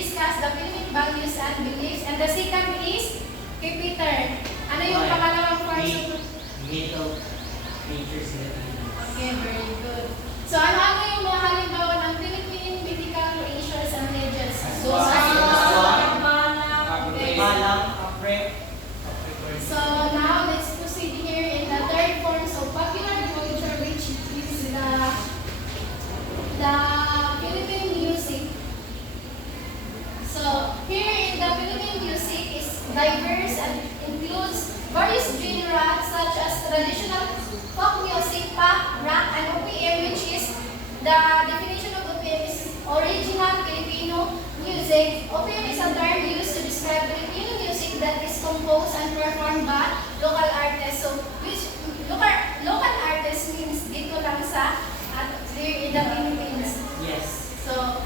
discuss the Philippine values and beliefs. And the second is, kay Peter, ano yung pangalawang forms? Myth of creatures in the Philippines. Okay, very good. So ano yung mga halimbawa ng Philippine mythical creatures and legends? Those are So now let's proceed here in the third forms of popular culture, which is the Philippine music. So here in the Philippine music is diverse and includes various genres such as traditional folk music, pop, rock, and OPM, which is the definition of OPM is original Filipino music. OPM is a term used to describe Filipino music that is composed and performed by local artists. So which local artists means dito lang sa here in the Philippines. Yes. So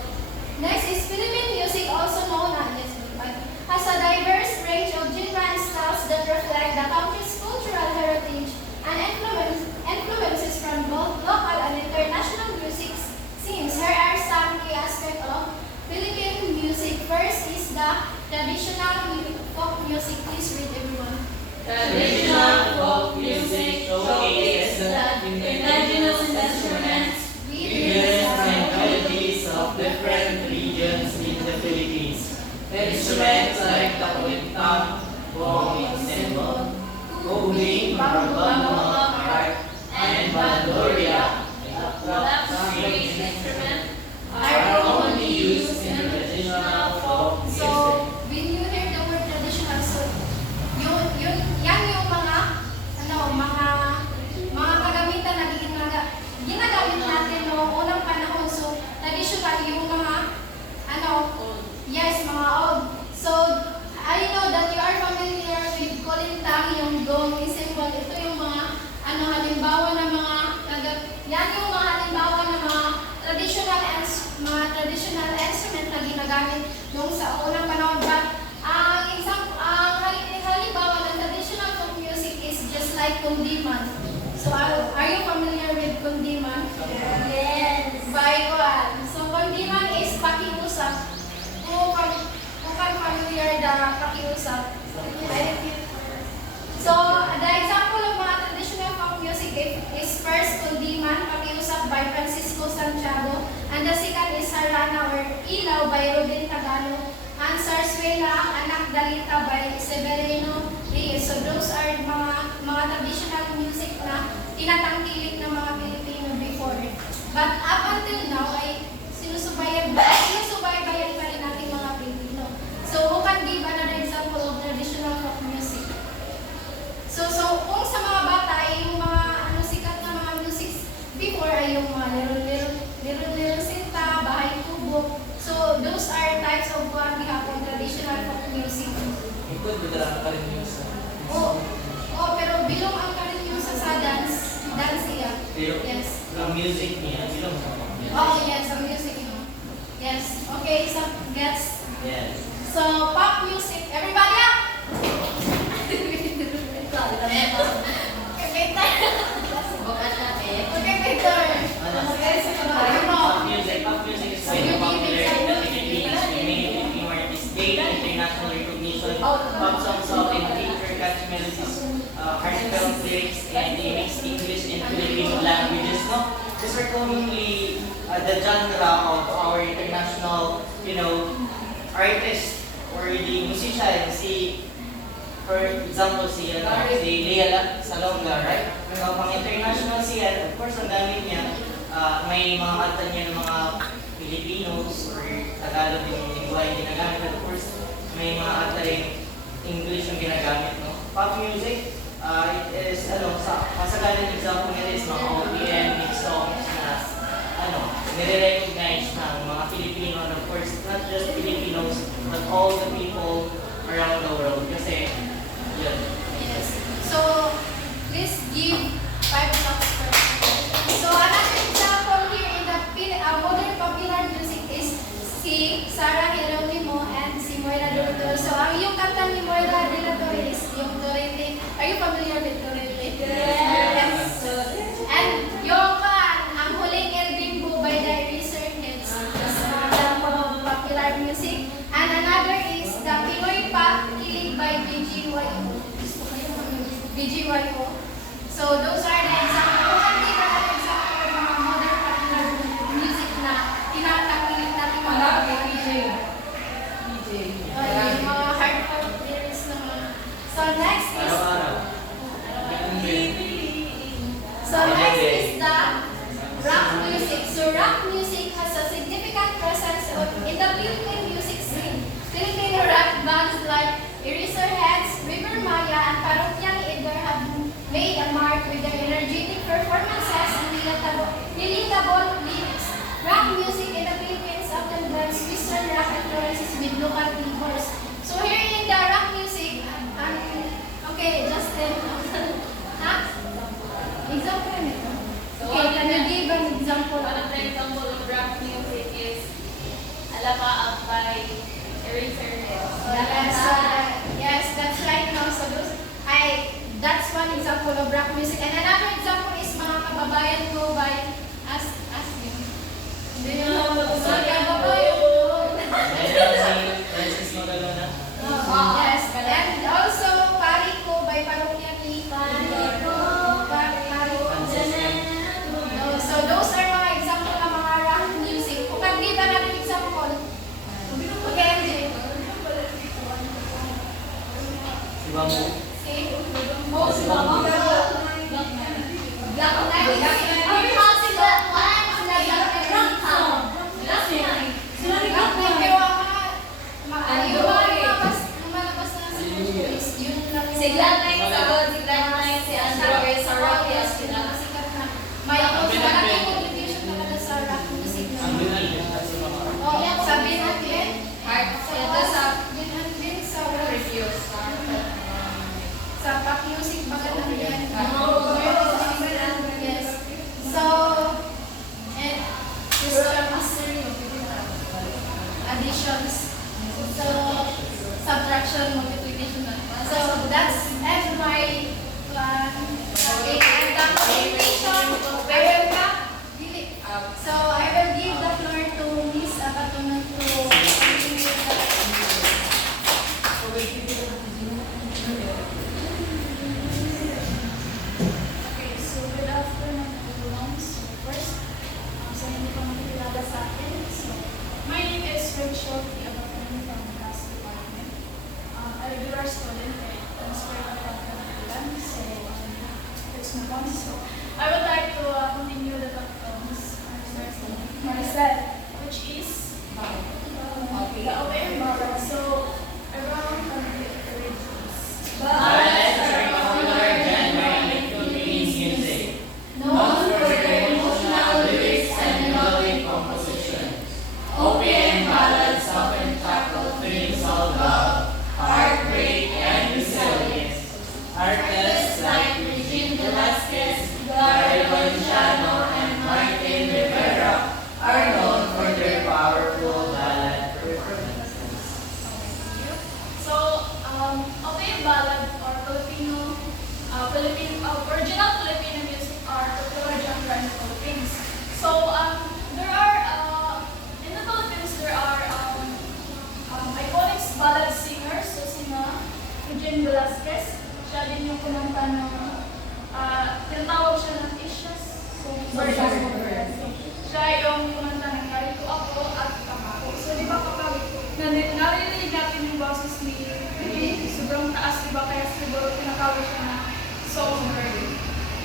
next is Philippine music, also known as a diverse range of genres and styles that reflect the country's cultural heritage and influences from both local and international music scenes. Here are some key aspects of Philippine music. First is the traditional folk music. Please read, everyone. Traditional folk music showcases the indigenous instruments, rhythms, and melodies of different regions in the Philippines. Instruments like the kulintang, bonging cymbal, kubing, marabang, harp, and bandurria, the string instrument, are only used in traditional folk music. So, when you hear the word traditional, so yan yung mga kagamitan na ginagamit natin noong unang panahon. So, traditional yung mga yes, mga old. So, I know that you are familiar with kulintang, yung gong, cymbal. Ito yung mga halimbawa ng yan yung mga halimbawa ng mga traditional instrument na ginagamit noong sa unang panahon. But halimbawa ng traditional folk music is just like kundiman. So are you familiar with kundiman? Yes. Baikwan. So kundiman is pakiusap. Kung familiar the pakiusap. So the example of mga traditional folk music is first kundiman, pakiusap by Francisco Santiago, and the second is Harana or Ilaw by Ruben Tagalog, and Sarsuela, Anak Dalita by Severino Reyes. So those are mga traditional music na tinatangkilik ng mga Pilipino before. But up until now ay sinusubaybayan pa rin natin mga Pilipino. So who can give another example of traditional folk music? So kung sa mga bata ay yung mga sikat na mga music before ay yung mga Lero Sinta, Bahay Kubo. So those are types of traditional folk music. Ito, bigla ka rin yung sa... Oh, pero music niya, bilang sa pop music. Oh, yes, ang music mo. Yes. Okay, so gets. Yes. So, pop music. Everybody up! Okay, Victor. Pop music is very popular in the Philippines. Many Filipino artists gain international recognition. Pop songs often feature catchy melodies, heartfelt lyrics, and they mix English and Filipino languages. No, these are commonly the genre of our international, artists or the musician. For example, si Lea Salonga, right? So, pang international siya, of course, ang gamit niya, may mga kanta niya ng mga Filipinos or Tagalog yung lingwa yung ginagamit. Of course, may mga kanta rin English yung ginagamit, no? Pop music, it is, kasagalan example nila is mga OPM, mix songs na, nire-recognize ng mga Filipino, and of course, not just Filipinos, but all the people around the world. Kasi, yun. Yes. So, please give 5 stars per. So, another example here in the modern popular music is si Sarah Geronimo and si Moira de la Torre. So, ang yung kanta ni Moira de la Torre is yung Torrente. Are you familiar with Torrente? Yes. And yung ang huling El Bimbo by the Eraserheads is the popular music. And another is the Pinoy Pop Kilig by BGYO. BGYO. So those are the examples. Hindi ka na example ng mga modern popular music na tinatakilit natin mga yung mga hardcore lyrics ng mga. So next is Araw-araw. the rock music. So rock music has a significant presence in the Philippine music scene. Filipino rock bands like Eraserheads, River Maya, and Parokya ni Edgar have made a mark with their energetic performances and relatable lyrics. Rock music in the Philippines often blends Western rock influences with local flavors. So here in the rock music, okay, Justin, example nito. Okay, can you give an example? One of the example of rap music is Alaba by Eraserheads. Yes, that's right now. So that's one example of rock music. And another example is mga kababayan ko by Asmin. Do you know mga kababayan ko? Francis Magalona. Yes, and also Pari ko by Parokya ni Pari ko. So those are mga example ng mga rock music. Kung mag-give another example, okay, MJ. Si Bamu. Si Mama. Black Knight. Ang kasi Black Knight. Sila Black Knight. Sila Black Knight. Pero yung mga lumalabas na sa movies, yun lang. Si Black Knight si Andrew sa rock Yes, pinakasikat na. May malaking contribution talaga sa rock music na. Oh, sabi natin. Heart. Ito sa Din sa reviews. sa pop music maganda yan. Yes. So, and Christian mastery, additions. So, subtraction, multiplication. So, that's and my okay, and the presentation, so I will give the floor to Miss Abatunon to continue Okay, so good afternoon everyone. So first, sa hindi pa makikilala sa akin, so my name is Rachel P. Abatunon from the class department. A regular student at Transfer of Manila. So let's move on. So I would like to continue the talk of Ms. Maricel, which is the OM Ballad. So around the religions. Ballads are a popular genre in Philippine music, known for their emotional lyrics and melodic compositions. OPM ballads often tackle themes of love, heartbreak, and resilience. Artists like Regine Velasquez, Gary Valenciano, and Mark original Filipino music are popular genre in the Philippines. So there are in the Philippines there are iconic ballad singers. So sina Eugene Velasquez, siya din yung kumanta ng tinatawag siya ng Issues. So siya yung kumanta ng Narito Ako at Kamako. So di ba kapag naririnig natin yung boses ni sobrang taas, di ba? Kaya siguro tinatawag siya na songbird.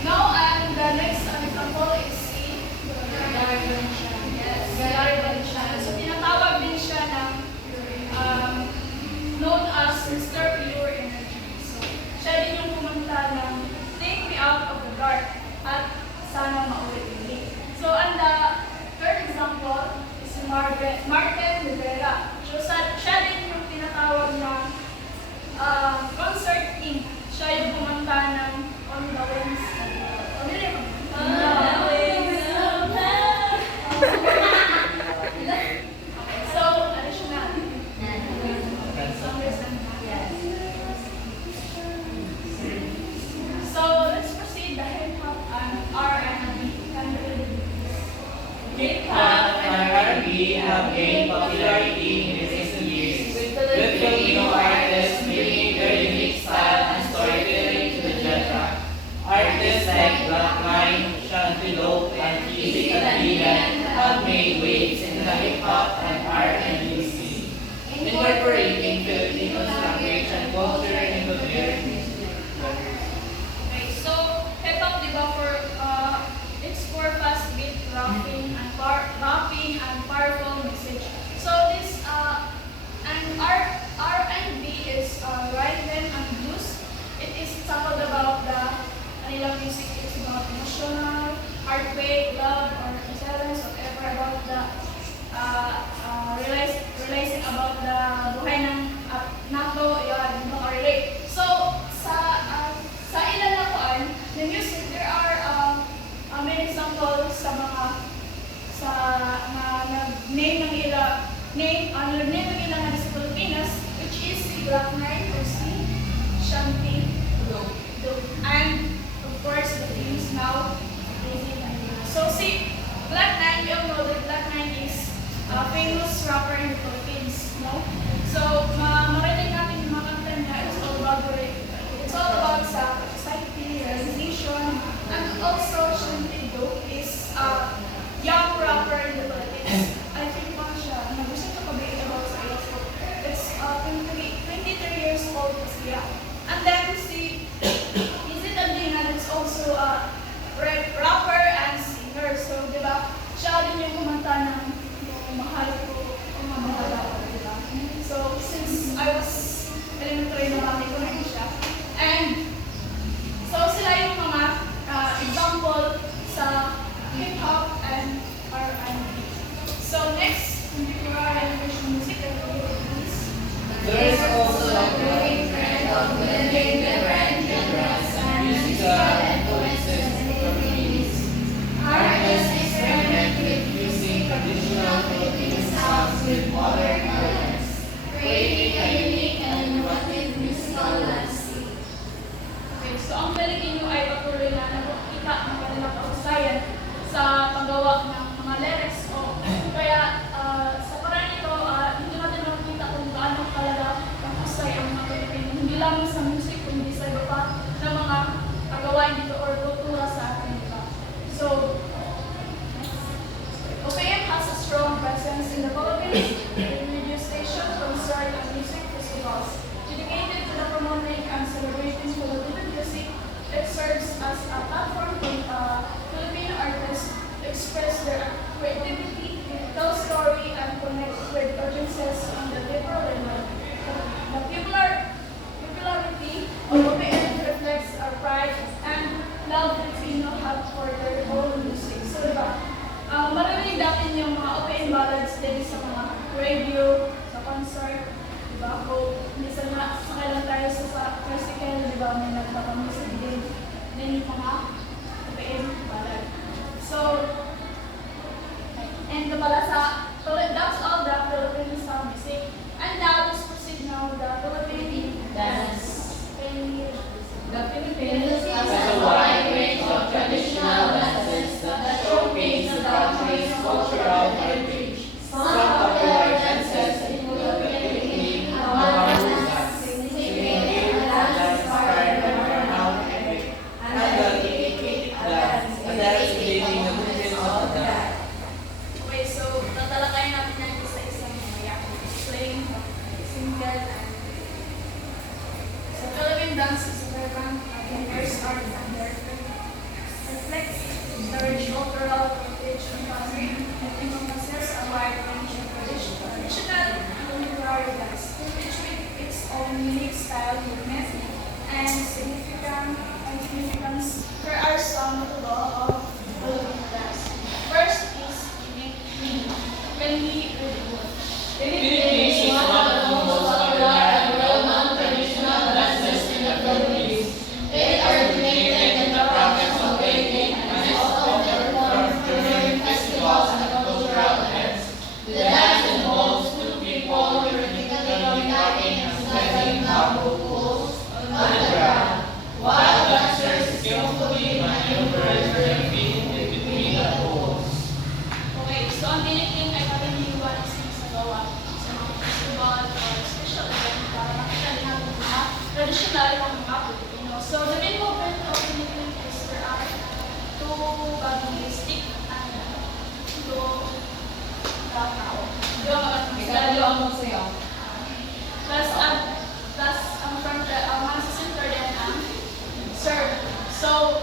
Now, and the next example is si Gary Valenciano. Yes, Gary Valenciano. So tinatawag din siya ng known as Mr. Pure Energy. So siya din yung kumanta ng Take Me Out of the Dark at Sana Maulit Ulit. So, and the third example is si Martin Rivera. So, siya din yung tinatawag na concert king. Siya yung kumanta ng On the Wings of Love. On the Wings of Love. So, additional. So, let's proceed the hip-hop and R&B. Hip-hop and R&B have gained popularity in recent years, with Filipino artists bringing their unique style and storytelling to the genre. Artists like Black9, Shantilope, and Easy Katilan have made waves in the hip-hop and R&B scene, incorporating Filipino language and culture into their music. Okay, so hip-hop, di ba, it's for fast beat, rapping, and powerful message. So this, and R&B is rhythm and blues. It is talked about kanilang music is about emotional, heartbreak, love, or resilience, whatever about the realizing about the buhay ng nato, yun, or relate. So sa ilan na kuan, the music, there are many examples sa mga nag-name ng ilang sa Pilipinas, which is si Black9 or si Shanti Dope. And of course, the famous now, Easy Katilan. So si Black9, we all know that Black9 is a famous rapper in the Philippines, no? So marinig natin yung mga kanta niya, it's all about sa society, realization, and also Shanti Dope is a young rapper in the Philippines. I think pa siya, nag-usap ko ba about sa age. It's 23 years old kasi siya. And then si Easy Katilan is also a rapper and singer. So, di ba, siya din yung kumanta ng mahal ko o mamahal ako, di ba? So, since I was elementary, marami ko na siya. And so, sila yung mga example sa hip-hop and R&B. So, next, contemporary animation music and movies. There is also a growing trend of blending different genres and musical influences in communities. Artists experiment with using traditional Filipino sounds with modern elements, creating a unique and innovative musical landscape. Okay, so ang Filipino ay patuloy na nakikita ang kanilang kahusayan sa paggawa ng mga lyrics. Kaya sa paraan ito, hindi natin makikita kung gaano talaga kahusay ang mga Pilipino. Hindi lang sa music, kundi sa iba pa na mga kagawain dito or kultura sa atin. Diba? So, OPM has a strong presence in the Philippines, radio stations, concerts, and music festivals. Dedicated to the promoting and celebrating Filipino music, it serves as a platform for Filipino artists to express their creativity, tell story, and connect with audiences on the deeper level. The popularity of OPM reflects our pride and love Filipino have for their own music. So, diba? Maririnig natin yung mga OPM ballads din sa mga radio, sa concert, diba? Kung minsan na sakay lang tayo sa tricycle, diba? May nagpapamusig din. Then yung mga OPM ballad. So, and that's all the Philippine sound music. And now, let's proceed now with the Philippine dance. The Philippines and therefore reflects the rich cultural heritage of the country and encompasses a wide range of traditional and literary styles, each with its own unique style, movement, and significance. Here are some notable of Philippine dance. First is unique meaning. When we read the book, Philippines is one of the most popular and well-known traditional dances in the Philippines. It originated in the province of Leyte and is often performed during festivals and cultural events. The dance involves two people rhythmically tapping and sliding bamboo poles on the ground, while dancers skillfully maneuver their feet in between the poles. okay, so ang tiniking ay karaniwan is ginagawa sa mga festival or special event para makita din natin ang mga traditional ng mga Pilipino. So the main movement of tiniking is there are two bagong stick and two tao. Plus from the mga sa center then serve. So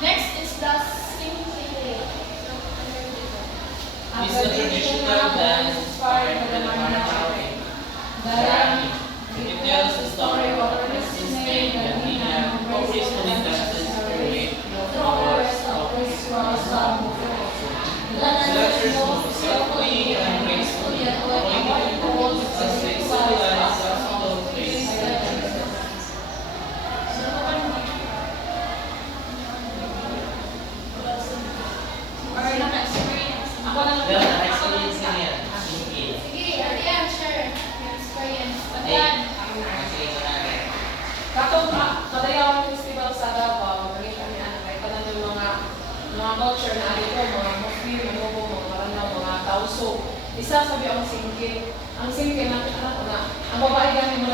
next is the singing. So It's a traditional dance inspired by the Maranao. It tells the story of Princess May and Nina, who gracefully dances her way through hours of the dancers move skillfully and gracefully, pointing poles as they symbolize subtle grace. or naka-experience. Well, na-experience na yan. Sige. Sige, Arian, share your experience. Ayan. Sige, marami. Katong Kadayawan Festival sa Davao, nakita niya kay tanan ng mga culture na ali ko, mga Muslim, mga Mobo, mga Maranao, mga Tauso. Isa sabi ang singkil. Ang singkil nakita na ko na ang babae gani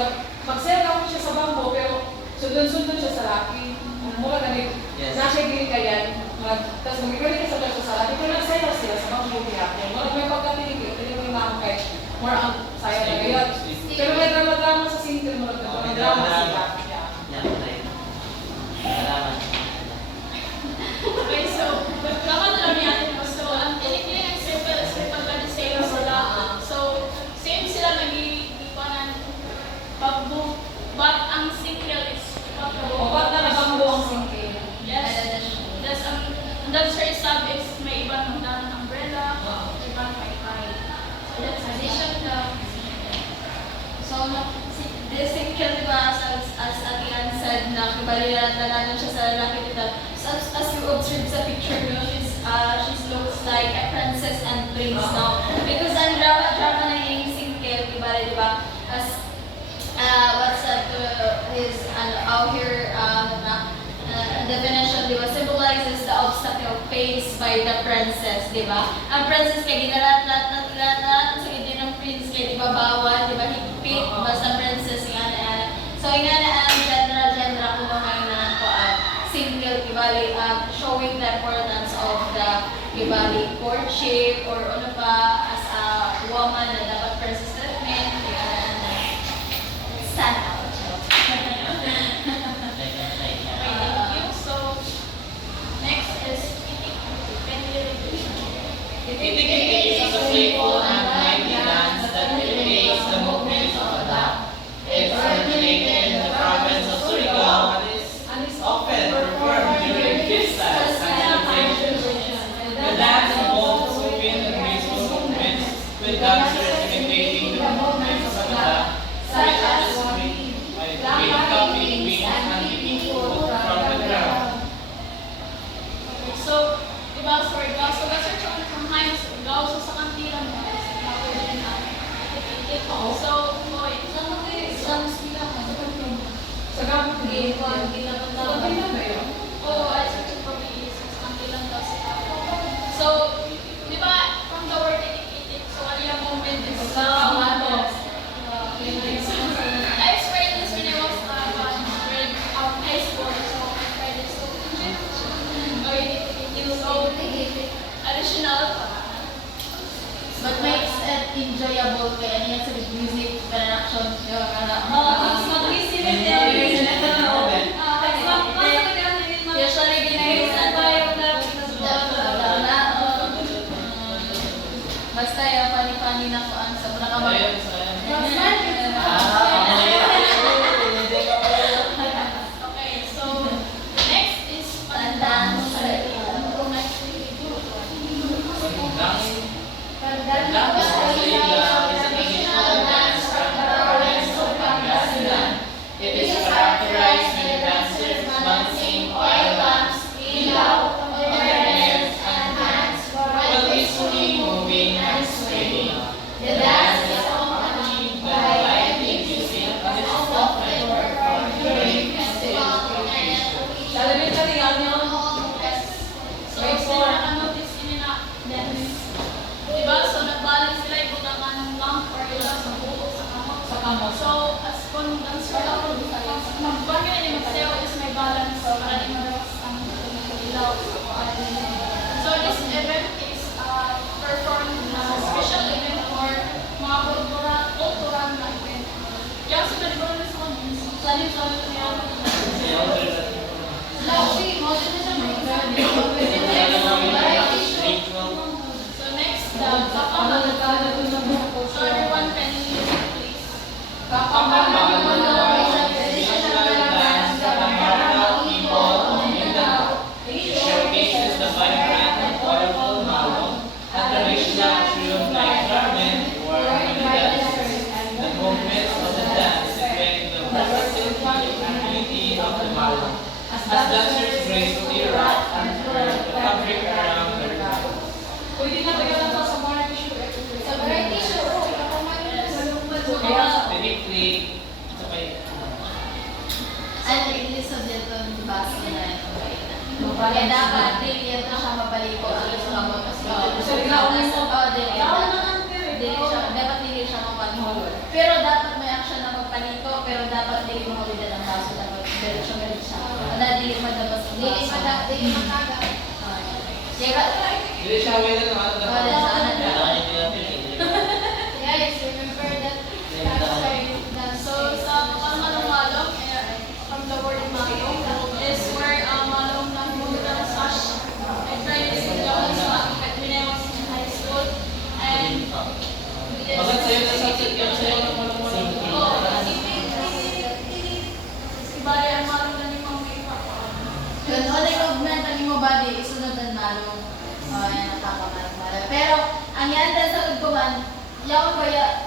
magserga ko siya sa bambo pero sundon-sundon siya sa laki. Mura gani Yes. nasa gili kayan. Tapos magigili ka sa laki pero nagsayaw sila sa bambo biyak. Mura may pagkatinig, tinig na kay more ang sayaw na gayon. Pero may drama-drama sa singkil, mura May drama drama-drama. sila. Yeah. Yan, tayo. Salamat. Okay, so dapat alam natin mo. So ang tiniking ay simple lang sa'yo sila. So same sila nag-iipanan pag-book. But ang single is Opat na nabanggo ang singkil. Yes. That's ang dancer sub is may ibang ng umbrella, ibang kay-kay. So that's addition lang. So, this single, di ba, as Atian said, na kibalilalanan siya sa lalaki dito. So, as you observe sa picture nyo, she looks like a princess and prince now. Because ang drama na yung single, di ba, as what's that is, out here, definition, di ba, symbolizes the obstacle faced by the princess, di ba? Ang princess kay ginalat-lat sa gitna ng prince kay di ba bawal, di ba, higpit, basta princess nga na. So, nga na ang genre kung mga na ko single, di ba, showing the importance of the, di ba, courtship or ano pa, as a woman na dapat princess treatment, di ba, stand out. Okay, thank you. So next is Itik-itik is a playful and lively dance that imitates the movements of a duck. It originated in the province of Surigao and is often performed during fiestas and celebrations. The dance involves moving and graceful movements, with dancers imitating the movements of a duck, which are displayed by tapping wings and leaping foot from the ground. okay, so diba, sorry, diba, so search on from Heinz, diba, so sa kantilan mo, so, boy, Sa gamit ni Sa Pilihan ba yun? oh, I searched for me, sa kantilan daw siya. So, di ba, from the word itik-itik, so ano yung movement is I experienced this when I was in high school, so I tried it. So, so additional. But makes it enjoyable kaya niya sa music, action, yung Mag-listen it. Magbagay na ni Mateo is may balance para di madalas ang ilaw. So this event is performed special event for mga cultural na event. Yung sa di ba na sa kanya? Sa niya. Lawi, mo din na siya variety show. So next, the Kapamalaga. So everyone can use it, please. Kapamalaga is a traditional dance that the Maranao people of Mindanao. It showcases the vibrant and colorful Malong, a traditional tune-like garment worn by the dancers. The movements of the dance reflect the versatility and unity of the Malong, as dancers gracefully wrap and twirl the fabric around their body. Pwede na tayo lang sa variety show. Sa variety show, Typically, At release of dito ng basa na ito. Kaya dapat dili ito siya mabaliko sa mga dapat dili siya mapanhulog. Pero dapat may action na magpaliko, pero dapat dili mahulidan ang baso, dapat diretso siya. Wala dili madabas ang baso. dili makaga. Hindi siya away na naman. Guys, remember that that's So sa Malong, from the word Malong, is where Malong nagmumula sa I tried this in when I was in high school. And Bakit sa'yo na sa yung sa'yo ng malong-malong? Bali, ang Malong na ni Ma'am May Papa. Kung wala yung movement ang imo body, isunod ang malong. Yan ang tapamalong. Pero, ang yan sa ugpuman, yaw ba yan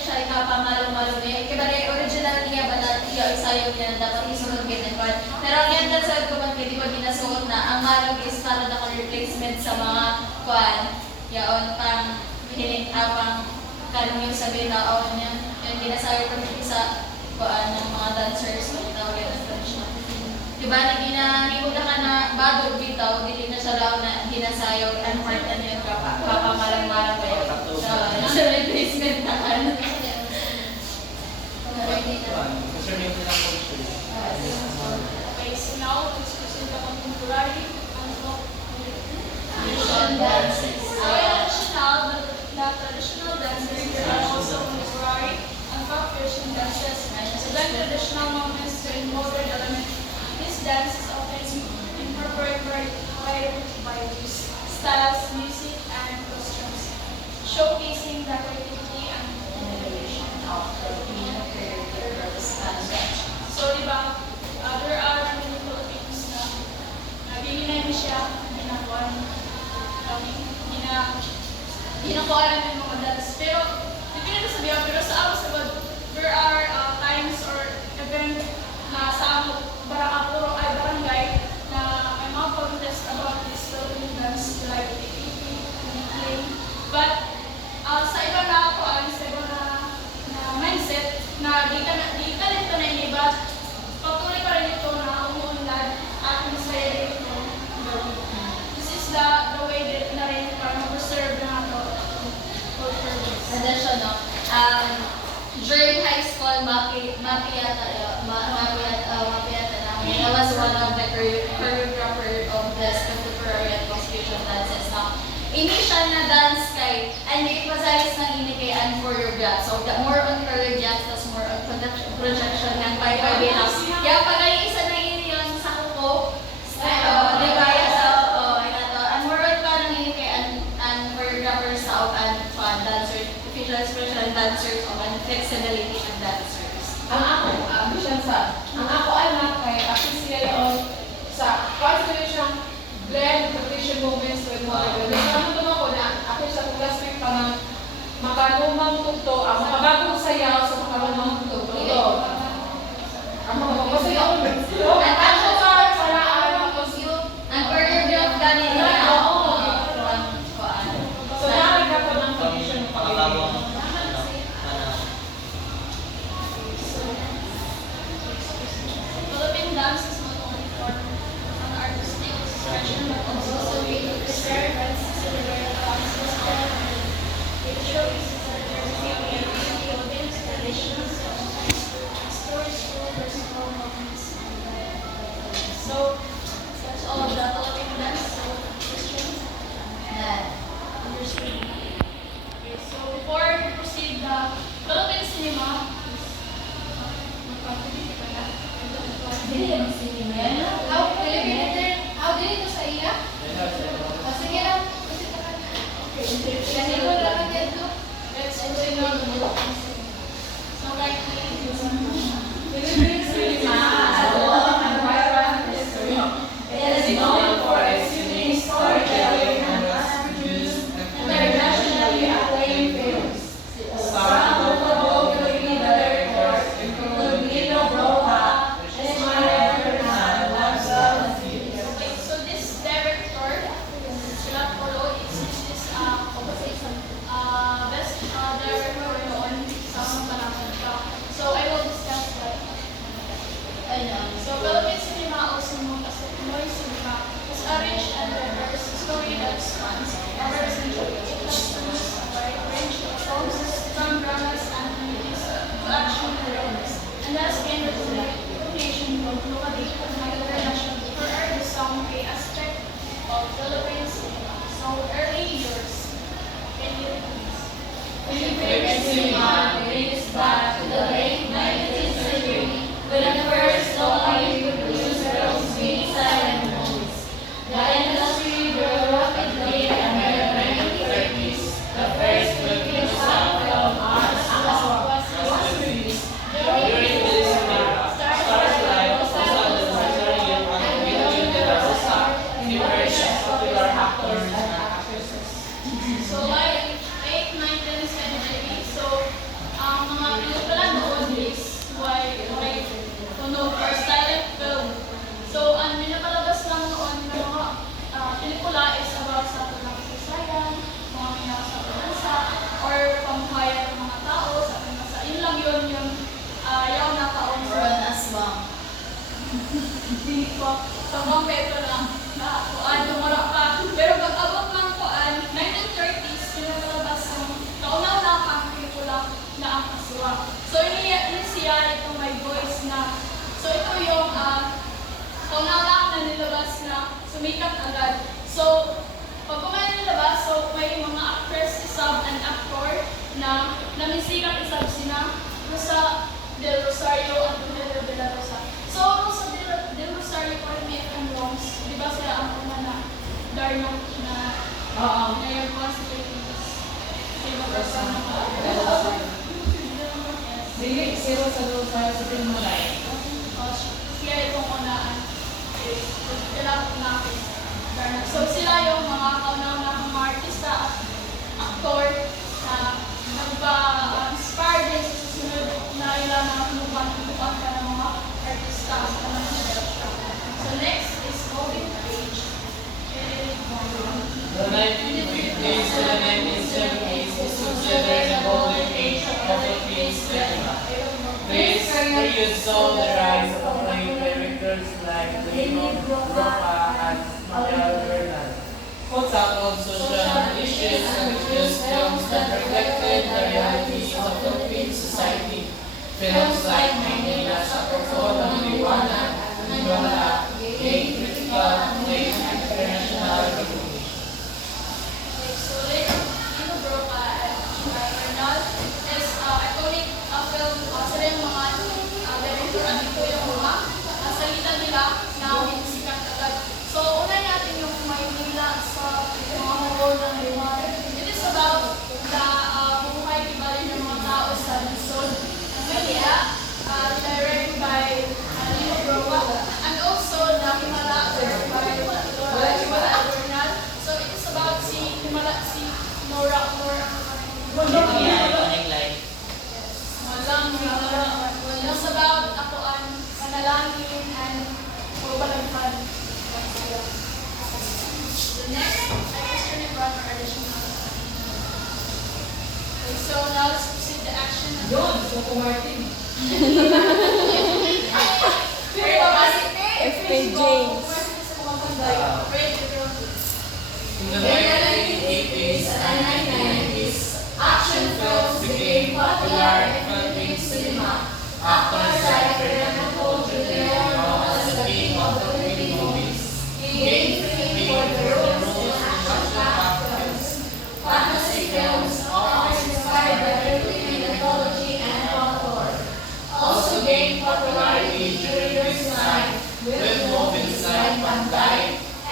siya ikapamalong-malong niya? Kaya original niya ba na isayaw niya na dapat isunod ganyan ko. Pero ang yan sa ugpuman, kaya di ba ginasuot na ang malong is para na replacement sa mga kuan. Yaon, pang pang karong yung sabihin na awan niya. Yung ginasayaw ko sa kuan ng mga dancers na tawagin ang traditional. Diba na ginahimod ka na badog bitaw, dili na siya daw na ginasayaw ang part na yun kapamalang-malang kayo. Sa replacement na ano. Kasi yung silang culture. Okay, so now let's proceed the contemporary and Traditional dances. the traditional dances are also contemporary and folk fusion dances. So then traditional moments with modern elements. This dance is often incorporated by these styles, music, and costumes, showcasing the creativity and innovation of Filipino caregivers and such. So, di ba, there are many Filipinos na nabibigyan siya, ginakuha namin yung mga dance. Pero, hindi na sabihan, pero sa ako sabad, there are times or event na sa amo, barangay, na may mga contest about this Philippine dance, like play. But, sa iba na ako, sa iba na mindset, na di ka nito na yung iba, patuloy pa rin ito na umuunlad at masaya ito. This is the way that na rin para ma-preserve na ito. Tradition, no? During high school, mapiyata namin. I was one of the choreographer of this contemporary and constitution dances. No? Initial na dance kay, and it was ayos ng ini kay and choreograph. So, more on choreograph, tas more on projection ng bye-bye house. Kaya pag ay isa na ini yun sa kuko, di ba? And more on pa ng ini kay and choreographer sa and fun dancers, official expression dancers, and flexibility ng dancers. Ang ako anak kay actually siya yung sa constellation blend tradition movements with modern. Ano naman ko na ako sa classmate pa na makalumang tugto, ang makabagong sayaw sa makalumang tugto. Ang mga masayaw. At ako paraan ang choreograph gani nila. So nakakita ko ng tradition. Pangalawang Philippine dance is not only for an artistic expression, but also to preserve and celebrate our ancestral rituals, Philippine traditions, stories, early years. Can you please? Favorite cinema dates back to the late 19th century when the first locally produced films being silent movies. The industry grew rapidly and by the 1930s, the first Filipino sound film was released. During this era, stars like Rosa del Rosario and Miguel de la Rosa emerged as popular actors and actresses. So by late 19th century, so mga pelikula noon is may tunog or silent film. So ang pinapalabas lang noon ng mga pelikula is about sa tunang kasaysayan, mga mayroon sa bansa, or pamuhayan ng mga tao sa bansa. Yun lang yun yung yung nataon Ron Aswang. Hindi po. Sa mga peto lang. Kuan, tumara pa. Pero pag-abot ng kuan, 1930s, pinapalabas ang kauna-unahang pelikula na ang aswang. So, ini siya itong may voice na. So, ito yung kauna-unahang na nilabas na sumikat agad. So, pag kumain nilabas, so may mga actress, isab, and actor na namisikat isab sina Rosa del Rosario at Miguel de la Rosa. So, Rosa del Rosario, correct me if I'm wrong, di ba sila ang una na Darno na ngayon po sa Philippines? Di ba Rosa na Dili, zero sa doon sa Tinmalay. Siya itong unaan. Kailangan natin. So, sila yung mga kauna-unahang mga artista at aktor na nagpa-inspire din sa susunod na ilang mga pinupan pa ng mga artista sa mga generasyon. So, next is Golden Age. The 1950s to the 1970s is considered the golden age of Philippine cinema. This period saw the rise of acclaimed directors like Lino Roca and Manuel Bernal, who tackled social issues and produced films that reflected the realities of Philippine society. Films like Maynila sa Pagkakot ng Liwanag, Lola, gained critical acclaim and international recognition. So later, Lino Broca and Bernal is iconic film. Sila yung mga director at ito yung mga salita nila na sikat agad. So una natin yung Maynila sa mga mall ng Liwanag. It is about the buhay kibali ng mga tao sa Luzon, Maynila, directed by Lino Broca, and also the Himala directed by Himala Bernal. So it is about si Nora. Iconic like It's about ako ang panalangin and pagbalaghan. The next, I question and brought for additional. Okay, so now let's proceed to action. Yun, Coco Martin. FP James. in the 1980s and 1990s, action films became popular in Philippine cinema. Actors like Fernando Poe Jr., known as the king of the Philippine movies, gained fame for their roles in action-packed films. Fantasy films, often inspired by Philippine mythology and folklore, also gained popularity during this time with movies like Panday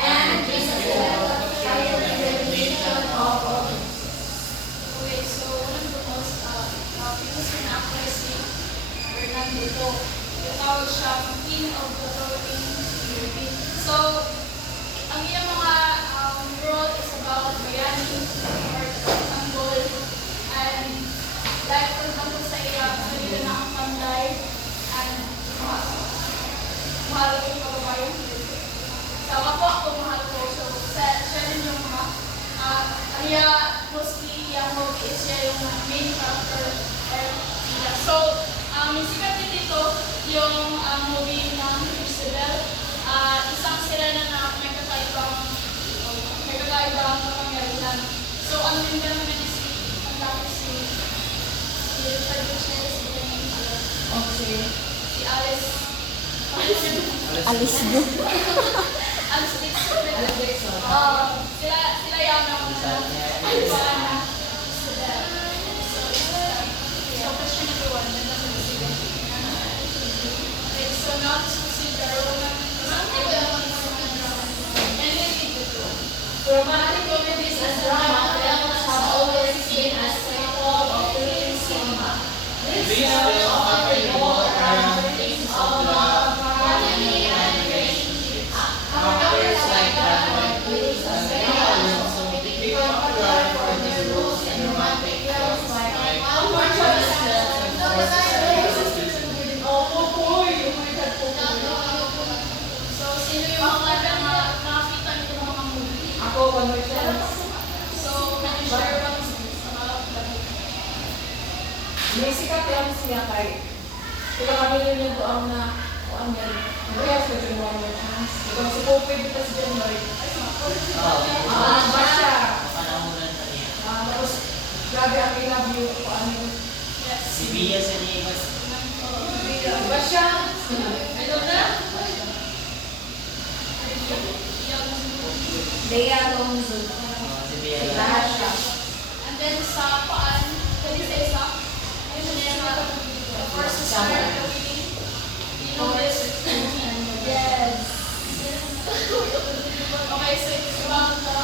and this film of the imagination of audience. Okay, so one of the most famous actors si Fernando Poe. Tinawag siya King of the Philippines. So, ang iyang mga role is about bayani or tanggol. And like for example sa iya, sa nila na ang Panday and mahal ko yung kababayo. Sama po ako mahal ko. So, siya din yung mga kaya mostly yung movie is siya yung main character. So, sikat din dito yung movie ng Isabel. Isang sila na may kakaibang kapangyarihan. So, ang ganda naman is ang lapit si Richard Gutierrez, si Alice. Alice Dixon. Sila yung sino yung mga nakakita nito ng mga movie? Ako, conversions. So, can you share what is about the movie? May sikat yan siya kay. Kaya kami rin yung doon na kuan yan. Kaya sa yung one more chance. Ito si Pope dito si January. Ba siya? Panamunan na niya. Tapos, grabe ang I love you. Kuan yun. Yes. Si Bia sa niya. Ba siya? Ito na? Lea Alonso. Si Bia. Lahat siya. And then sa paan, pwede sa isa, yun na yung the first to start the reading. You know this? Yes. Okay, so it's about the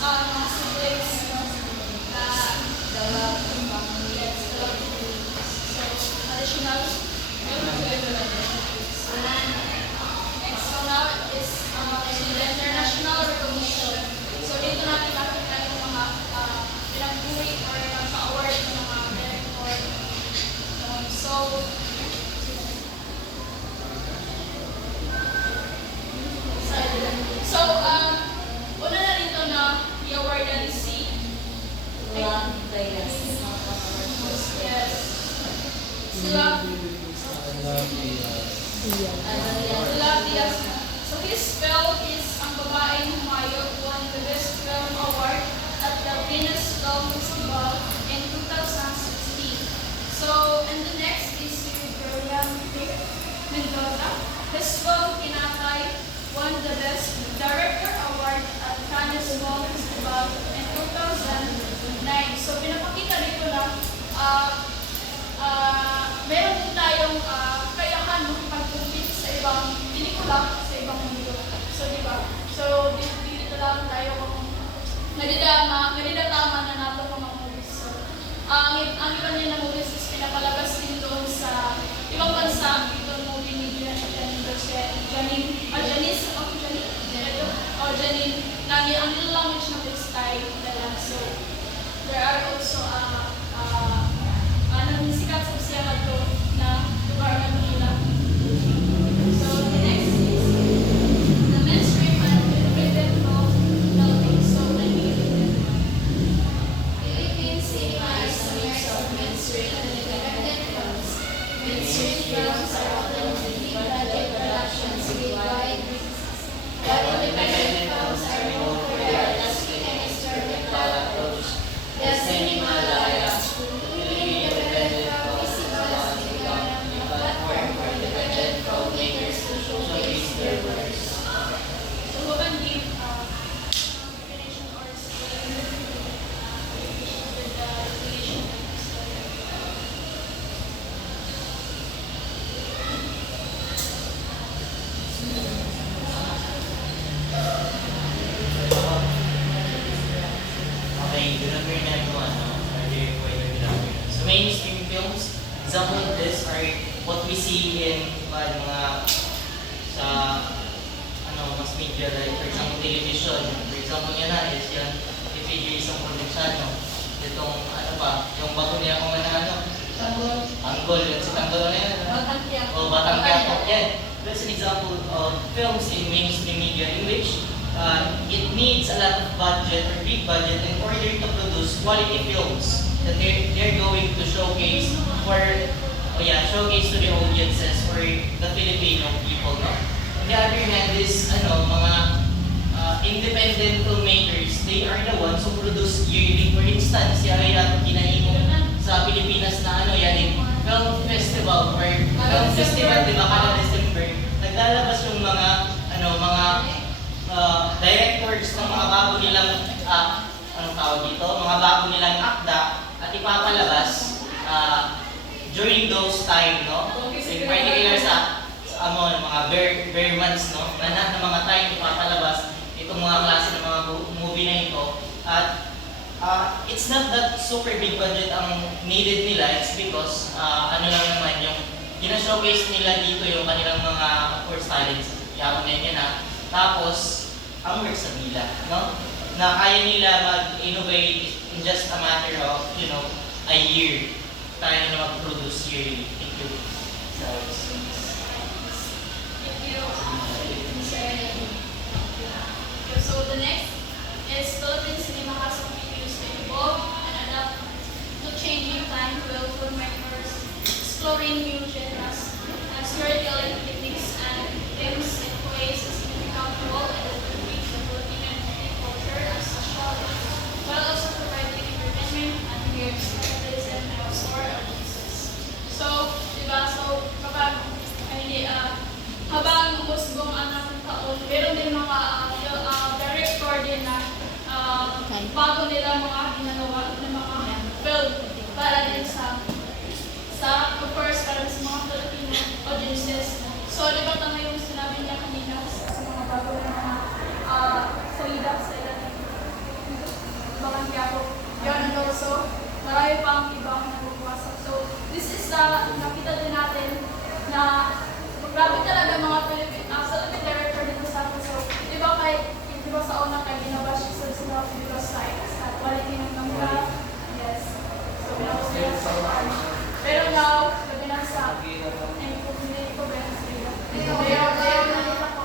mga siblings na yes, the so additional. Next, so now is the international recognition. So dito natin nakita yung mga pinag-uri or nagka-award ng mga director. So, una na rito na i-award na si Love Dias. yes. Sila Love Diaz. So his film is Ang Babaeng Humayog won the Best Film Award at the Venice Film Festival in 2016. So, and the next is si William Mendoza. His film Kinakay won the Best Director Award at Cannes Film Festival in 2009. So, pinapakita dito na meron din tayong kayahan makipag-compete sa ibang pelikula, sa ibang mundo. So, di ba? So, dito lang tayo kung nagdidatama na nato ng mga movies. So, ang iba niya na movies is pinapalabas din doon sa ibang bansa. Ito ang movie ni Janine, ang language ng this Thai na lang. So, there are also sikat sa siya to na lugar na Manila. So, the next is the mainstream and independent film filming. So, Philippine cinema is a mix of mainstream and independent films. Mainstream films are often big-budget productions with wide releases, while independent films are known for their artistic and historical approach. The Cinemalaya, Philippine independent film festivals become a platform for independent filmmakers to showcase their works. so who can give definition or explain with the definition of history? Okay, remember na yung earlier so mainstream films, example of this are what we see in mga sa mass media, like for example television. For example yan na is yan if isang produksyon itong yung bago niya kung Tanggol, yun si Tanggol na yan. Batang Quiapo, yan. That's an example of films in mainstream media in which it needs a lot of budget or big budget in order to produce quality films that they're going to showcase showcase to the audiences for the Filipino people, no? On the other hand, this mga independent filmmakers, they are the ones who produce yearly. For instance, yung kinahimo sa Pilipinas na yung film festival or film festival, di ba, kada December, naglalabas yung mga directors ng mga bago nilang mga bago nilang akda at ipapalabas during those time, no? So, in particular sa mga bare months, no? Na mga time ipapalabas itong mga klase ng mga movie na ito. At it's not that super big budget ang needed nila. It's because lang naman yung gina-showcase nila dito yung kanilang mga, of course, talents. Yaman na yan tapos, ang works sa nila, no? Na kaya nila mag-innovate in just a matter of, a year. Kaya na mag-produce yearly. Thank you. Thank you. din mga director din na bago nila mga ginagawa ng mga film para din sa of course, para sa mga Filipino audiences. So, di ba tama yung sinabi niya kanina sa mga bago na mga salida sa ilalim mga Quiapo. Yun, and also, marami pang ibang nagbubuwasak. So, this is nakita din natin na grabe talaga mga Philippine director dito sa atin. So, di ba di ba sa una kay ginawa siya sa sila because like, sa quality ng camera. Yes. So, pinapos nila sa pero now, pwede na sa hindi ko ba yan sa ila. Pero na nila ko.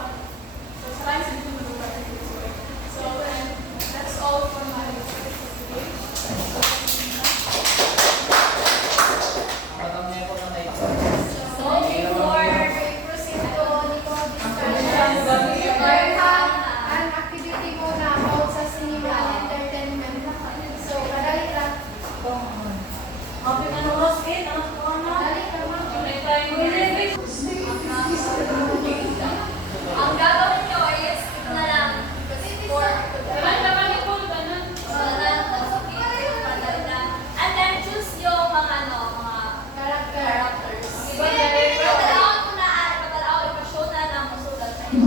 So, sa lines, hindi ko ba so, and that's all for my today. So, before we proceed to discussion, ang activity mo na about sa cinema and entertainment. So, kadali lang. Kadali ka, ma'am. Ang gagawin nyo is, ito na lang. For Ay, naman yung po, ganun. and then choose yung mga characters. Patalawin ko na, ipashow na lang, masulat sa inyo.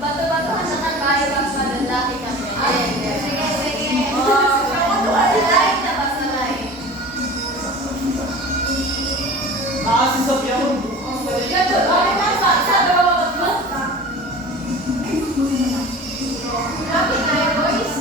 Bato-bato ka sa kagaya bang malalaki kami. Sige, sige. Salay na ba salay? Grabe kayo, boys.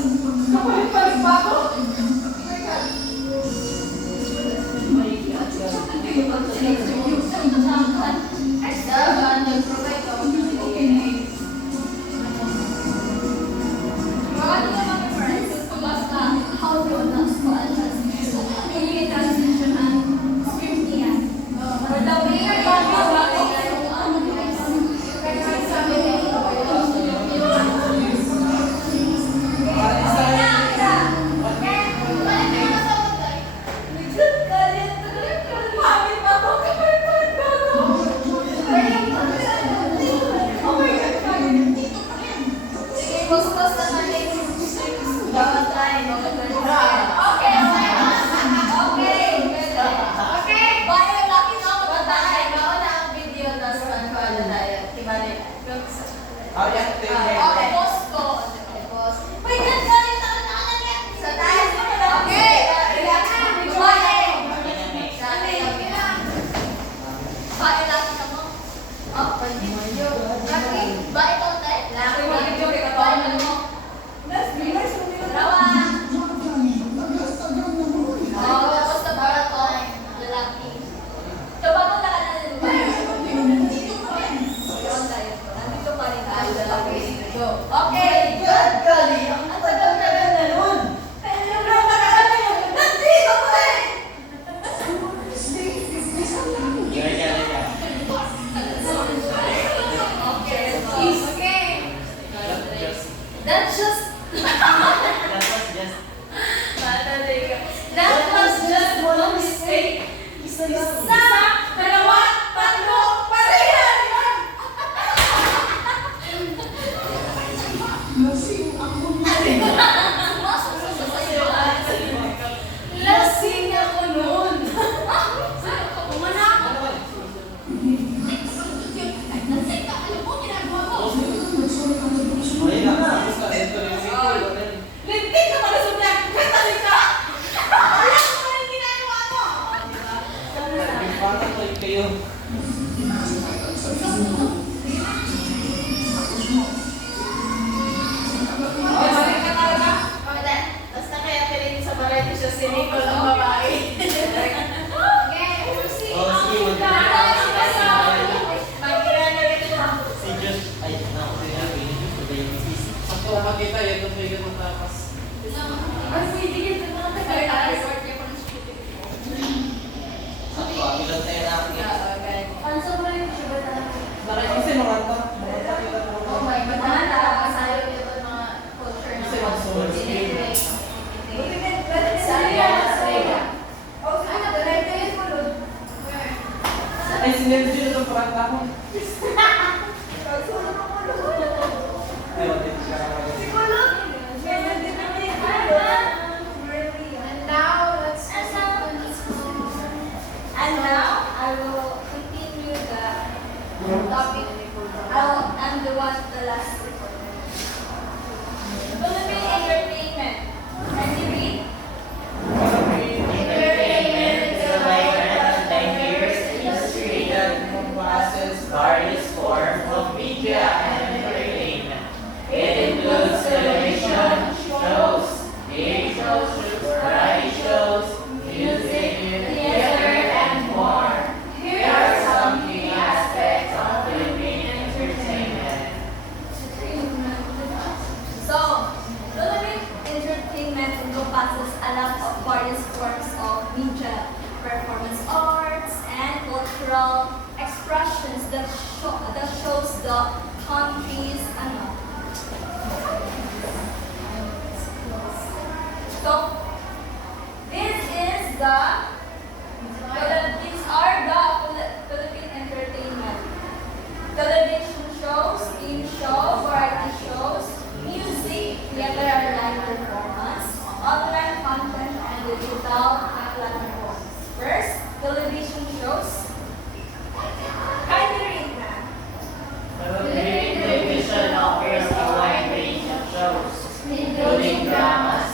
Bus-bus na natin. Bawat tayo. Okay. Bayo, laki na ako tatay. Gawin na ang video, tapos pan-follow tayo. Kibali. Okay, post ko. Post. Wait, galit ako na kanyan. Sa tayo. Okay. Bayo. Bayo, laki na mo. Oh, pwede mo yun. Laki. Bayo, tayo. Laki. Bayo na mo. Dalawa. Oh, tapos na para to. Lalaki. Coba mo na ka na rin. Nandito pa rin tayo, lalaki. Go. Okay. Good, Gali. Ang tagal-tagal na nun. Pero matagal na yun. Nandito pa rin. Okay. dito sa parang ako. Ayaw, dito siya. And now, let's proceed to this one. And now I will continue the topic. I'm the one, the last. Philippine entertainment. Can you read? Entertainment is a vibrant, diverse industry that encompasses various forms of media and entertainment. It includes television, shows, game shows, variety shows, music, theater, and more. Here are some key aspects of Philippine entertainment. So, Philippine entertainment encompasses a lot of various forms of media, performance arts, and cultural expressions that shows the country's So, these are the Philippine entertainment. Television shows, game shows, variety shows, music, theater and live performance, online content, and digital platforms. First, television shows. Can you read that? Philippine television offers a wide range of shows, including dramas,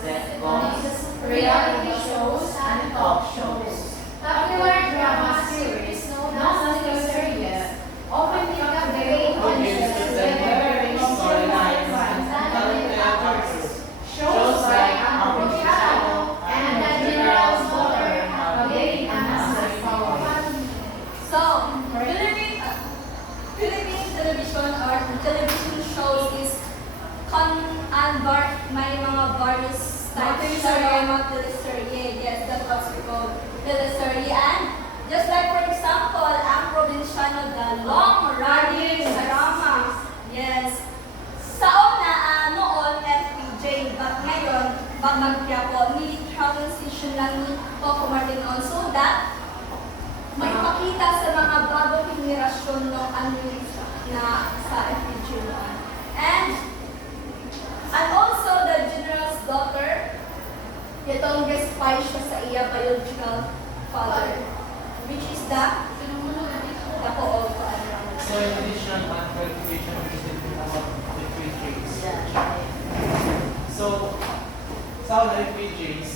sitcoms, reality shows, and talk shows. Popular drama series known as teleseries often pick up very conscious with varying storylines and talented actors. Shows like Ang Probinsyano and The General's Daughter have gained a massive following. So, Philippine television or television shows is may mga various types of mga teleserye. Yes, that's what we call teleserye. And just like for example, Ang Probinsyano, the long-running drama. Yes. Sa una, noon, FPJ, but ngayon, bagagya po, ni-transition lang ni Coco Martin on so that may pakita sa mga bagong henerasyon ng na sa FPJ noon. And also, the General's Daughter, itong spy siya sa iya biological father, which is the pool. So in addition, qualification is about the FPJs. So, sa una FPJs,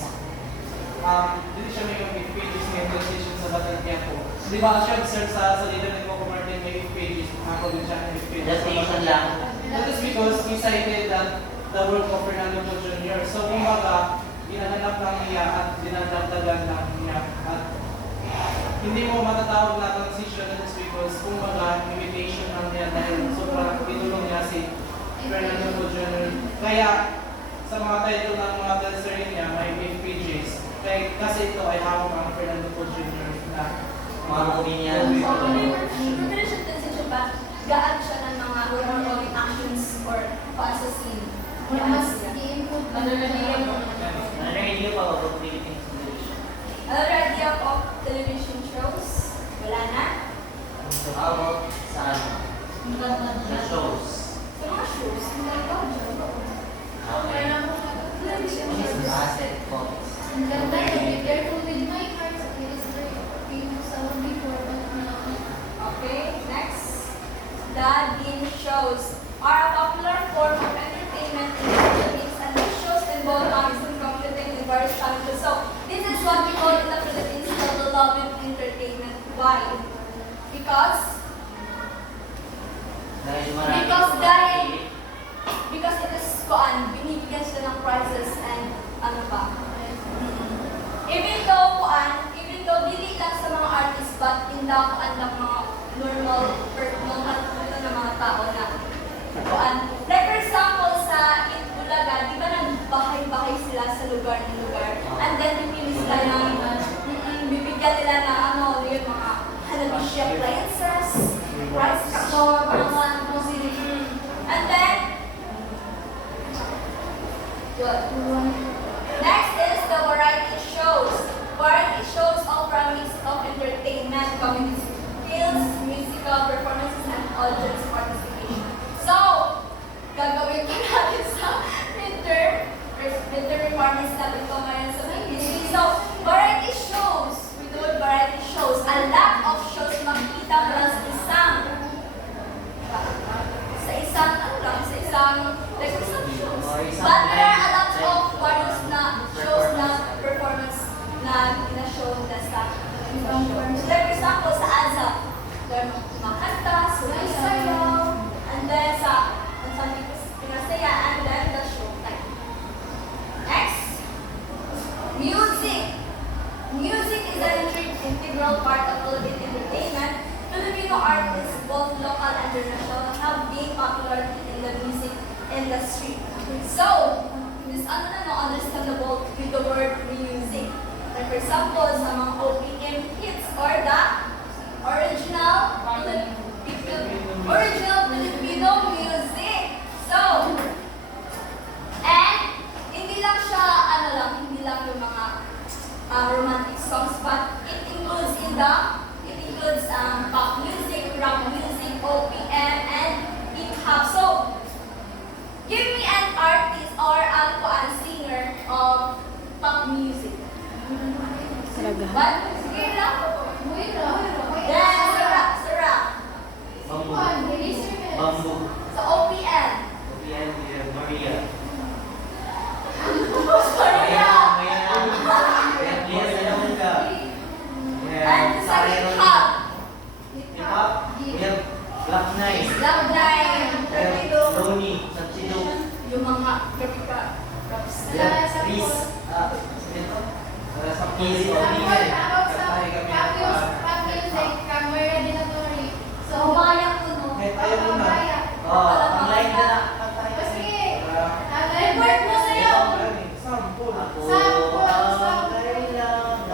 dito siya may FPJs may transition sa Batang Quiapo. Di ba siya observe sa leader ng Coco Martin may FPJs, mga probinsyano FPJs. Just station lang. That is because he cited that the work of Fernando Po Jr. So, kumbaga, ginanap lang niya at dinadagdagan lang niya. At hindi mo matatawag na transition that is because, kumbaga, imitation lang niya dahil sobrang tinulong niya si Fernando Po Jr. Kaya, sa mga title ng mga teleserye niya, may FPJs. Kaya, kasi ito ay hawak ang Fernando Po Jr. na Mga movie niya. Hindi siya transition ba? Gaan siya ng mga actions or pa-assassin. Mas i-improve Ano na niya? Ano review pa about Philippine television? Another idea of television shows? Wala na? How about sa ano? Sa shows? Sa mga shows, hindi ko Okay. television What is shows. the asset box? Ang ganda yun. Be careful with my cards. It is very famous before, but now. Okay, next. The game shows are a popular form of entertainment in the Philippines and these shows involve acts and competing in various challenges. So, this is what we call in the Philippines the love of entertainment. Why? Because because it is binibigyan sila ng prizes and ano pa. Even though dili lang sa mga artists but in the ng mga normal na mga tao na kuan. Like for example sa Itbulaga, di ba nagbahay-bahay sila sa lugar ng lugar? And then bibili sila ng bibigyan nila na yung mga Hanabishi appliances, rice cooker, mga and then what? Next is the variety shows. Variety shows offer a mix of entertainment, comedy skills, audience participation. So, gagawin pa natin sa midterm requirements natin ko ngayon sa BBC. So, variety shows. We do variety shows. A lot of shows makikita mo lang sa isang like some shows. But there are a lot of various na shows na performance na show na sa show. So, like for example, sa AZA, there are mga kanta, sumasayaw, and then sa pinasaya, and then the show time. Next, music. Music is an integral part of Philippine entertainment. Filipino artists, both local and international, have been popular in the music industry. So, this understandable with the word music. Like for example, sa mga OPM hits or the original Filipino music. So, and hindi lang siya, hindi lang yung mga romantic songs, but it includes pop music, rock music, OPM, and hip hop. So, give me an artist or a singer of pop music. What? Sige lang. Then, Sarah. Bamboo. So, OPM. Yan, Maria. Maria. Yes, alam ka. And sa hip hop. Hip-hop. We have Black Knight. Black Knight. Termino. Ronnie. Satsido. Yung mga graphica raps. Chris. Sa Kiss. Umayak ko, no? Kahit ayaw mo na. Online na. Report mo sa'yo. Sample. Ako ang kailangan.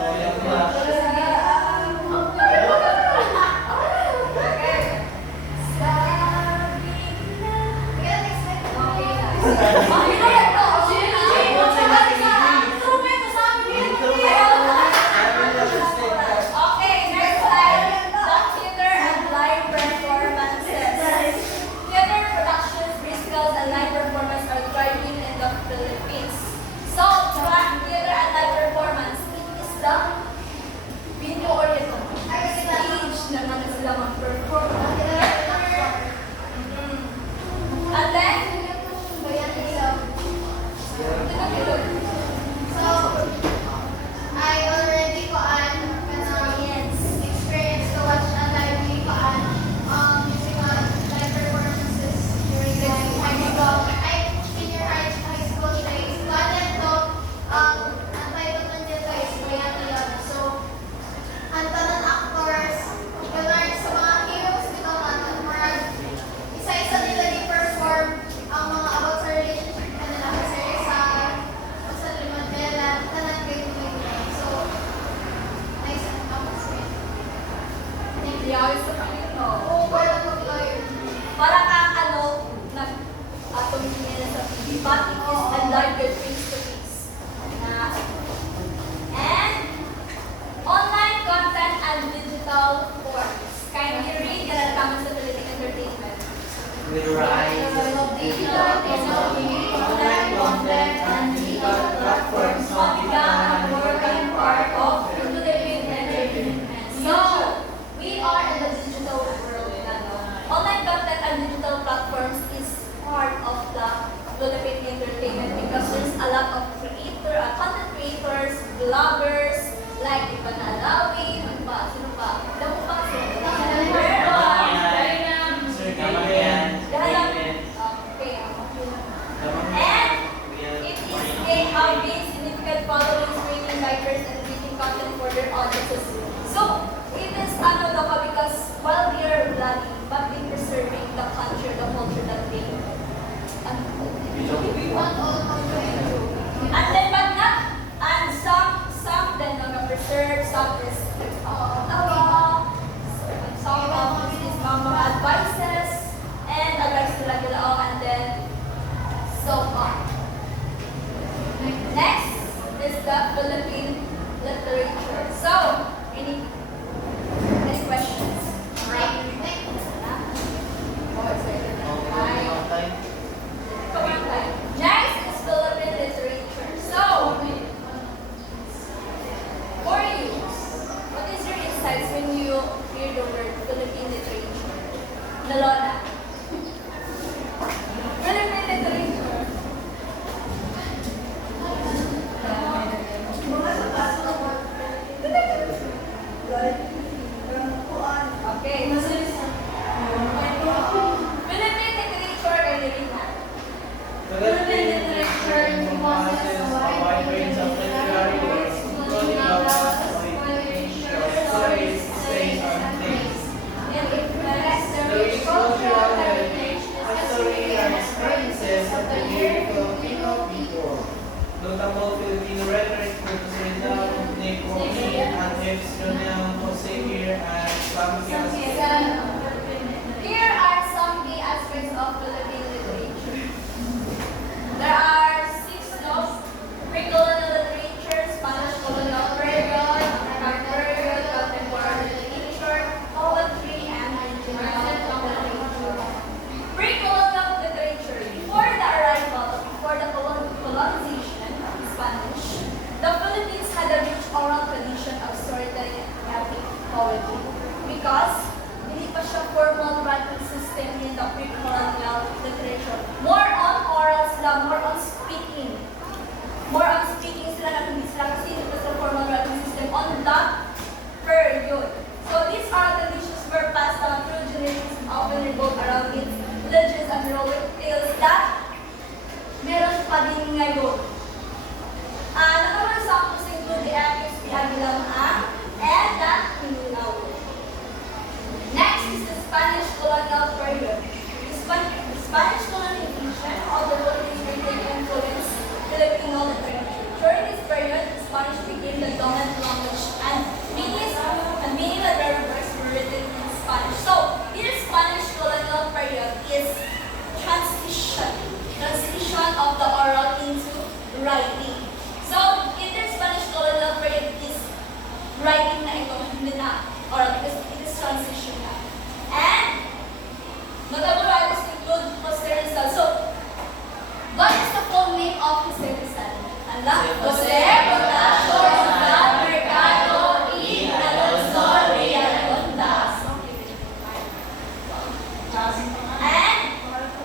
Okay, next slide. The theater and live performances. Theater productions, musicals, and live performance are thriving in the Philippines. So, theater and live performance is the video-oriented stage na naman sila mag-perform. And then, I already experience to watch a live musical live performances during senior high school days. One to ang title ng dito is Bayani Love. So, ang tanang actors, learn sa mga heroes dito man, isa-isa nila i-perform ang mga about sa relationship kanila kasi sa Limadela, tanang ganyan. So, nice and atmosphere. Thank you. yeah, it's a Oo, wala mag-lawyer. para kang tumingin sa TV, but it is a live face-to-face. And online content and digital forms. Kindly read the comments sa Philippine Entertainment. We rise. Online content and digital platforms have become an important part of Philippine entertainment. So, we are in the digital world. Online content and digital platforms is part of the Philippine entertainment because there's a lot of content creators, vloggers, like Ivan Alawi, sino pa? Damo pa? Sir Gamayan. Dalawa na. Philippine literature. Okay. Philippine literature ay Lirina. Philippine literature encompasses a wide range of literary works, including novels, poetry, short stories, essays, and plays. And it reflects the The rich rich cultural heritage, heritage, history, and experiences of the year Filipino people. Notable Filipino rhetoric representative Nick Romy and James Junior Jose and Flavio Here are some key aspects of Philippine literature. There are 6 laws: pre-colonial literature, Spanish colonial period, American period, contemporary literature, poetry, and regional literature. Pre-colonial literature. Before the colonization of Spanish, the Philippines had a rich oral tradition of storytelling and epic poetry. Because hindi pa siya formal writing system in the pre-colonial literature. More on oral sila, more on speaking. More on speaking sila na hindi sila kasi hindi pa sila formal writing system on that period. So these oral traditions were passed down through generations and often revolved around its legends and heroic tales that meron pa din ngayon. Notable examples include the epics ni Aguilar and the Hinulaw. Next is the Spanish colonial period. The Spanish colonization of the Philippines greatly influenced Filipino literature. During this period, the Spanish became the dominant language and many literary works were written in Spanish. So, this Spanish colonial period is transition of the oral into writing. So, in the Spanish colonial period is writing na ito, hindi na oral because it is transition na. And notable writers include Jose Rizal. So, what is the full name of Jose Rizal? Jose Bonifacio Rizal Mercado y Alonso Villalondas. And,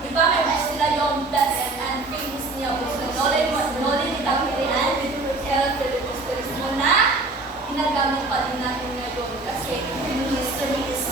di ba may best nila yung best and famous niya also. Noli ni Tapirian, El Filipos Turismo na ginagamit pa din natin ngayon kasi history is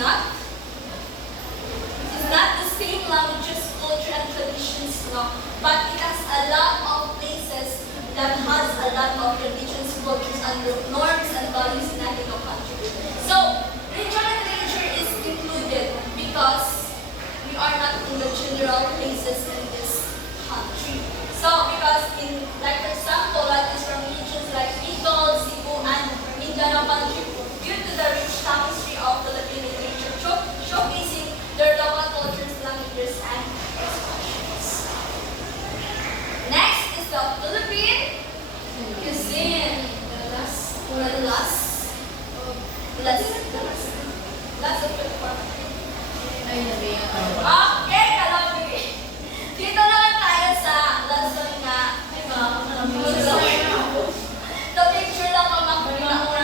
not the same languages, culture, and traditions, no, but it has a lot of places that has a lot of religions, cultures, and norms and values in National country. So, religion and literature is included because we are not in the general places in this country. So, because in, like for example, like is from regions like Bicol, Cebu, and Mindanao country, due to the rich tapestry of Philippine literature, showcasing their local cultures, languages, and expressions. Next is the Philippine cuisine. The last of it for okay, Kalabi. Dito naman tayo sa lesson na, di ba? The picture lang ang makakita ko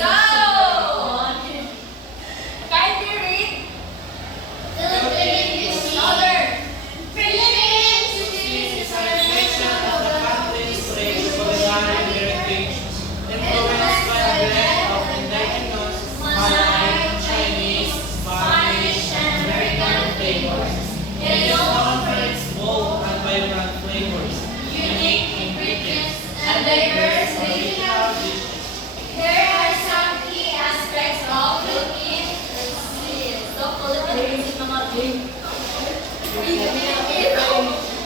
So, kindly read Philippines other. Philippines is a reflection of the country's rich culinary heritage, influenced by a blend of indigenous, Malay, Chinese, Spanish, and American flavors. It is known for its bold and vibrant flavors, unique ingredients, and diverse regional dishes. There are some key aspects of Philippine cuisine. So, Philippine cuisine, mga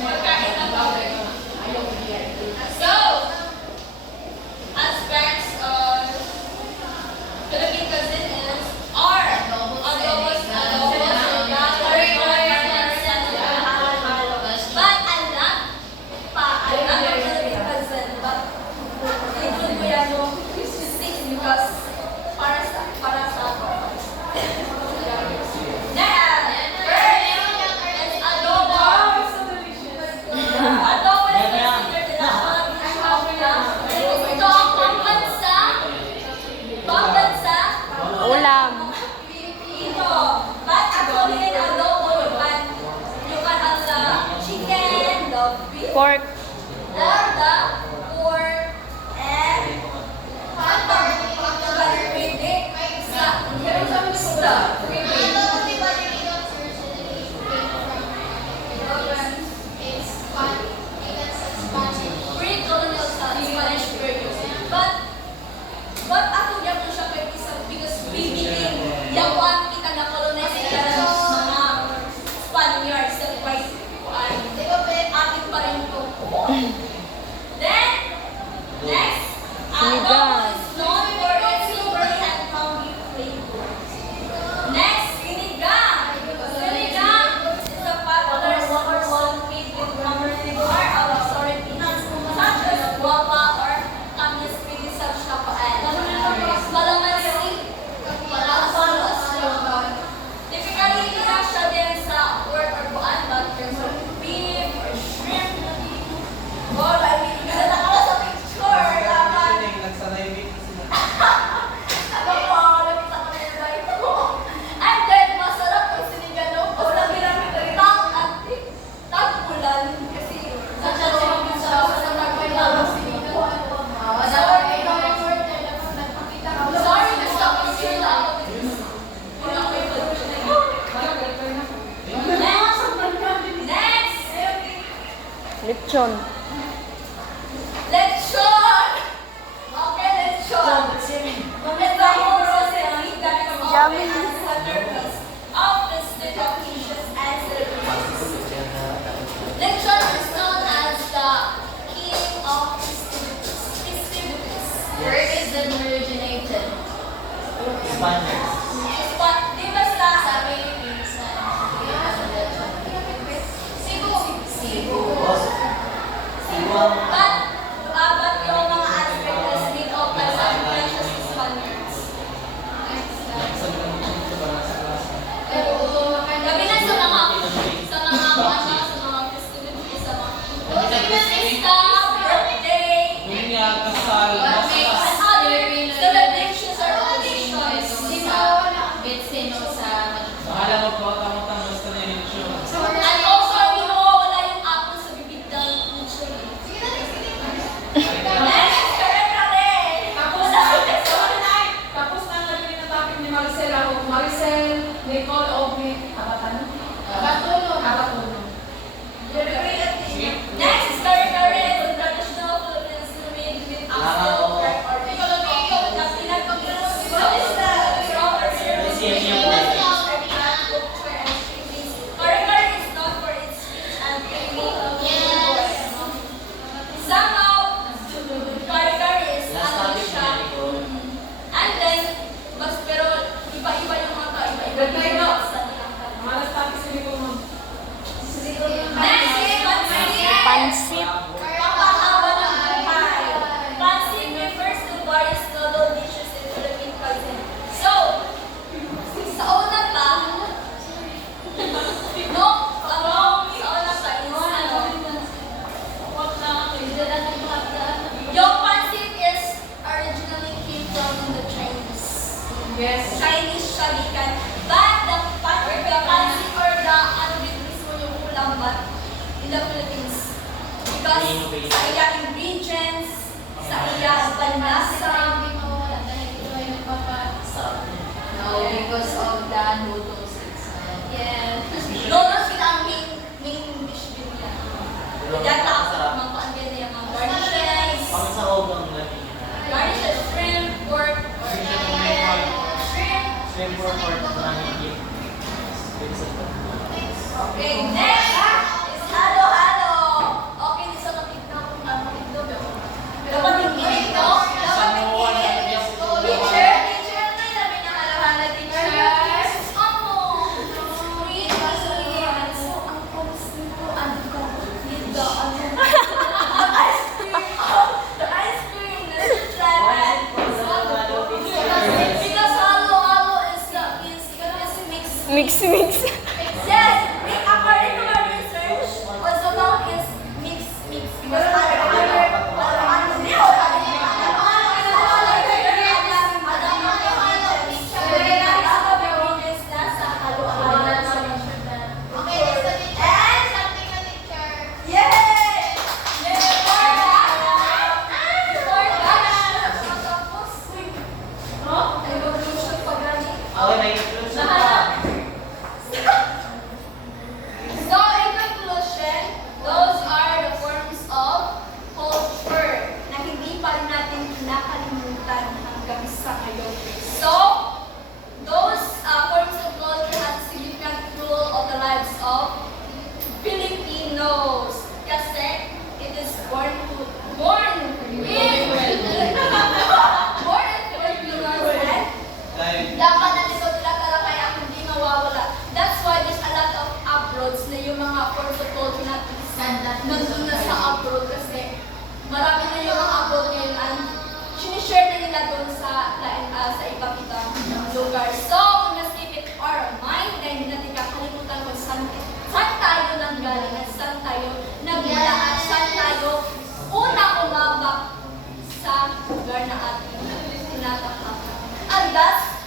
Magkain na ba? So, aspects of Philippine cuisine is adobos, but I'm not Philippine cuisine, but include ko yan yung six because para sa Ulam. Filipino. But actually, in adobo, you can have the chicken, the beef, Pork. the pork, and pre-colonial Spanish period. But ako diyan ko siya kay isa because we meeting yung one kita na colonize kita ng mga Spaniards that by ating pa rin ito. Then, next, adobo is known for its savory and tangy flavor. Next, sinigang. Sinigang is a popular summer one made with number of sorry peanuts such as guava or tamis pinisag siya Calamansi, palasalos. Typically, hindi siya din sa pork or buwan, but there's some beef or shrimp. Oh, I mean, nakala sa picture, laman. Ano po, nakita ko na yung bite ko. And then, masarap yung sinigano ko. Sabi namin ito, tag-ulan. Kasi, sa tagpulan. Sorry, nag-stop picture lang ako. Next! Lechon. Lechon! Okay, lechon. Ito ang rosary that is often a centerpiece of festive occasions and celebrations. Lechon is known as the king of festivities. Where is it originated? Spaniards. But di ba sa Philippines. Cebu? Cebu. But yung mga aspect is made of by some precious Spaniards. Gabi na sa mga festivities, sa mga Pista, birthday, Bunyag, kasal, and other celebrations or occasions. Yes. Chinese shalikan. But the fancy or the ano dito mismo yung ulam, but in the Philippines. Because sa iyang ingredients, sa iyang panlasa, Hindi mawala dahil ito ay nagpapasarap. No, because of the noodles itself. yes. Noodles sila ang main dish din niya. Kaya tapos mga paanggan niya, mga garnishes, Pang sa ogang gabi. garnishes, shrimp, pork, or shrimp. Swim for port na higit. Okay, next is halo-halo. Okay, di sa matignaw kung ano ito. Dapat tingin ito. Dapat tingin. Teacher, teacher, ano yung sabi niya halo-halo, teacher? Ano? Sweet, sweet. So, ang pums nito, ano ka? Dito, ano? The ice cream. The ice cream. Because halo-halo is mix. Yes, according to our research, also known is mix. Because Okay, so teacher, something na teacher. Okay, may conclusion pa. So, in conclusion, those are the forms of culture na hindi pa rin natin kinakalimutan hanggang sa ngayon. So, those forms of culture have a significant role of the lives of Filipinos. Kasi it is born in Filipinos and dapat nandito sila talaga kaya hindi mawawala. That's why there's a lot of abroads na yung mga forms of culture natin nandun na sa abroad kasi marami na yung mga abroad ngayon and sinishare na nila doon sa iba't ibang lugar. So, we must keep it our mind na hindi natin kakalimutan kung saan tayo nanggaling at saan tayo nagmula at saan tayo una umabak sa lugar na ating tinatahak. And that's